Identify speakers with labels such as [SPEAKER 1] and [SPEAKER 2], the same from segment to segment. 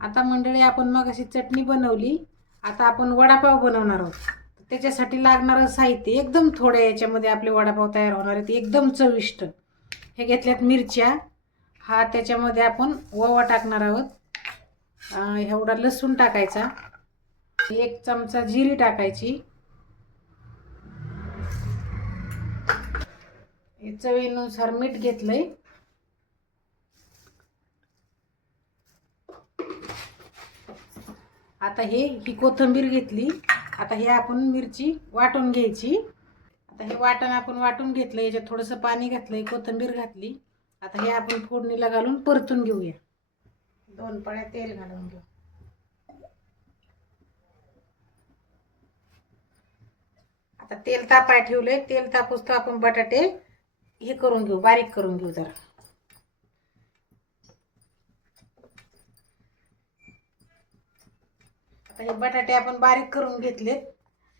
[SPEAKER 1] आता मंडळी आपण मग अशी चटणी बनवली. आता आपण वडापाव बनवणार आहोत. त्याच्यासाठी लागणारं साहित्य एकदम थोडं याच्यामध्ये आपले वडापाव तयार होणार आहेत. एकदम चविष्ट. हे घेतल्यात मिरच्या. हा त्याच्यामध्ये आपण ओवा टाकणार आहोत. एवढा लसूण टाकायचा. एक चमचा जिरी टाकायची. हे चवीनुसार मीठ घेतलंय. आता हे ही कोथिंबीर घेतली. आता हे आपण मिरची वाटून घ्यायची. आता हे वाटण आपण वाटून घेतलं याच्यात थोडंसं पाणी घातलंय कोथिंबीर घातली. आता हे आपण फोडणीला घालून परतून घेऊया. दोन पळ्या तेल घालून घेऊ. आता तेल तापाय ठेवलंय. तेल तापूस तर आपण बटाटे हे करून घेऊ बारीक करून घेऊ जरा. आता हे बटाटे आपण बारीक करून घेतलेत.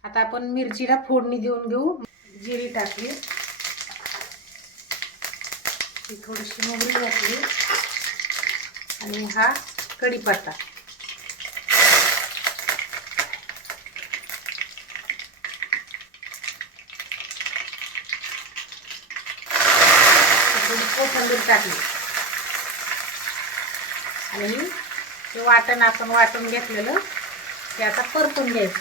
[SPEAKER 1] आता आपण मिरचीला फोडणी देऊन घेऊ. जिरी टाकली. ही थोडीशी मोगरी घातली. आणि हा कढीपत्ता. कोथंबीर कोथिंबीर टाकली. आणि ते वाटण आपण वाटून घेतलेलं. हे आता परतून घ्यायचं.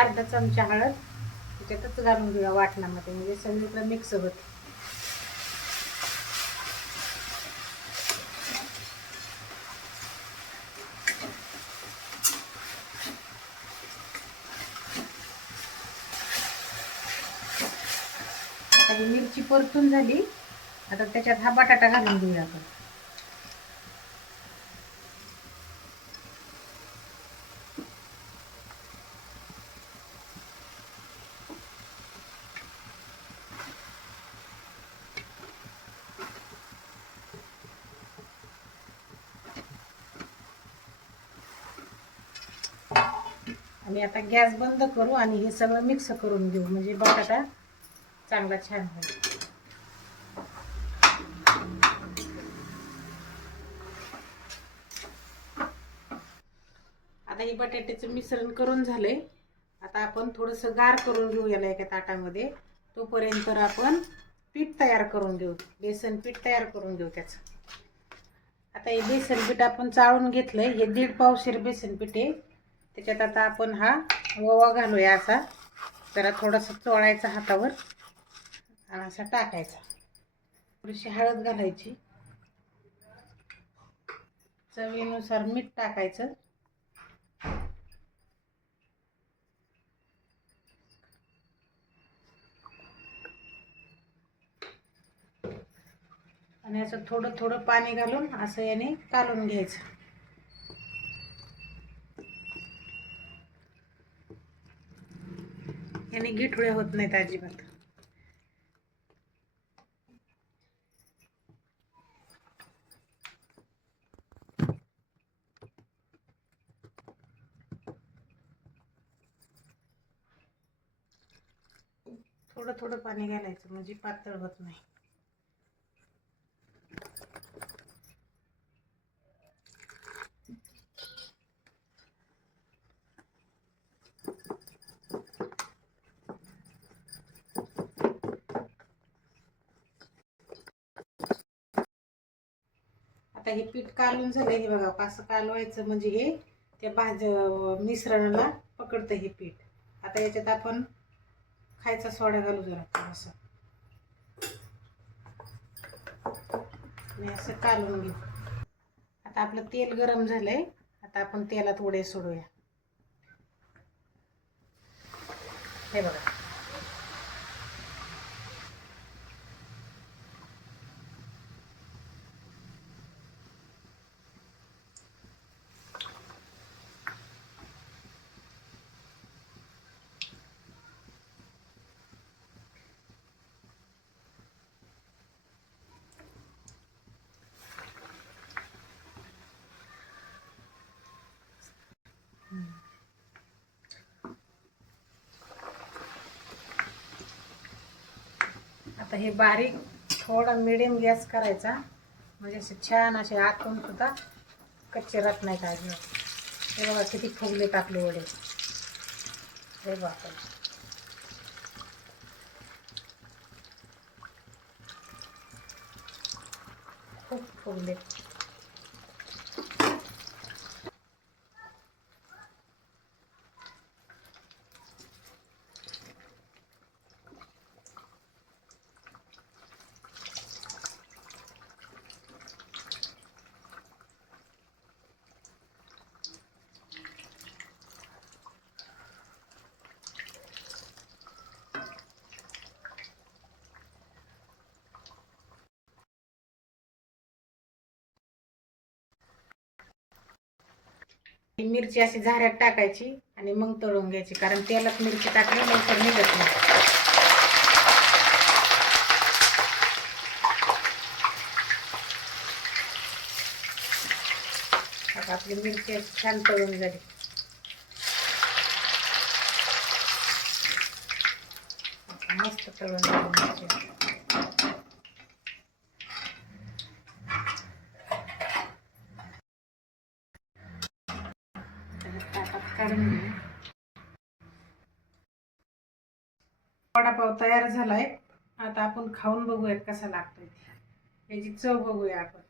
[SPEAKER 1] अर्धा चमचा हळद. त्याच्यातच घालून घेऊया वाटणामध्ये. म्हणजे सगळीकडे मिक्स होत. आता मिरची परतून झाली. आता त्याच्यात हा बटाटा घालून घेऊया आपण. आणि आता गॅस बंद करू आणि हे सगळं मिक्स करून घेऊ. म्हणजे बटाटा चांगला छान होईल. आता हे बटाट्याचं मिश्रण करून झालंय. आता आपण थोडंसं गार करून घेऊ याला एका ताटामध्ये. तोपर्यंत आपण पीठ तयार करून घेऊ. बेसन पीठ तयार करून घेऊ त्याचं. आता हे बेसन पीठ आपण चाळून घेतलंय. हे दीड पावशेर बेसन पीठ आहे. त्याच्यात आता आपण हा ओवा घालूया असा. जरा थोडासा चोळायचा हातावर आणि असा टाकायचा. थोडीशी हळद घालायची. चवीनुसार मीठ टाकायचं. आणि असं थोडं थोडं पाणी घालून असं याने कालून घ्यायचं. याने गिठुळ्या होत नाहीत अजिबात. थोडं थोडं पाणी घालायचं म्हणजे पातळ होत नाही. आता हे पीठ कालून झालं हे बघा कसं कालवायचं म्हणजे हे त्या भाज मिश्रणाला पकडतं हे पीठ. आता याच्यात आपण खायचा सोडा घालू जरा थोडंसं. मी असं कालून घेऊ. आता आपलं तेल गरम झालंय आता आपण तेलात उडे सोडूया. हे बघा. आता हे बारीक थोडा मिडियम गॅस करायचा. म्हणजे असे छान असे आतून सुद्धा कच्चे राहत नाहीत अजिबात हे बघा किती फुगले आपले वडे. हे बापरे खूप फुगले. मिरची अशी झाऱ्यात टाकायची आणि मग तळून घ्यायची कारण तेलात मिरची टाकली लवकर निघत नाही. आता आपली मिरची छान तळून झाली. मस्त तळून झाली मिरची त्याच्यात ताटात काढून वडापाव तयार झालाय. आता आपण खाऊन बघूयात कसा लागतोय ते. याची चव बघूया आपण.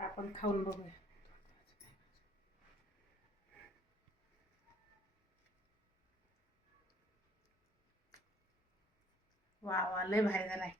[SPEAKER 1] आपण खाऊन बघूया. वा वा लय भारी झालाय.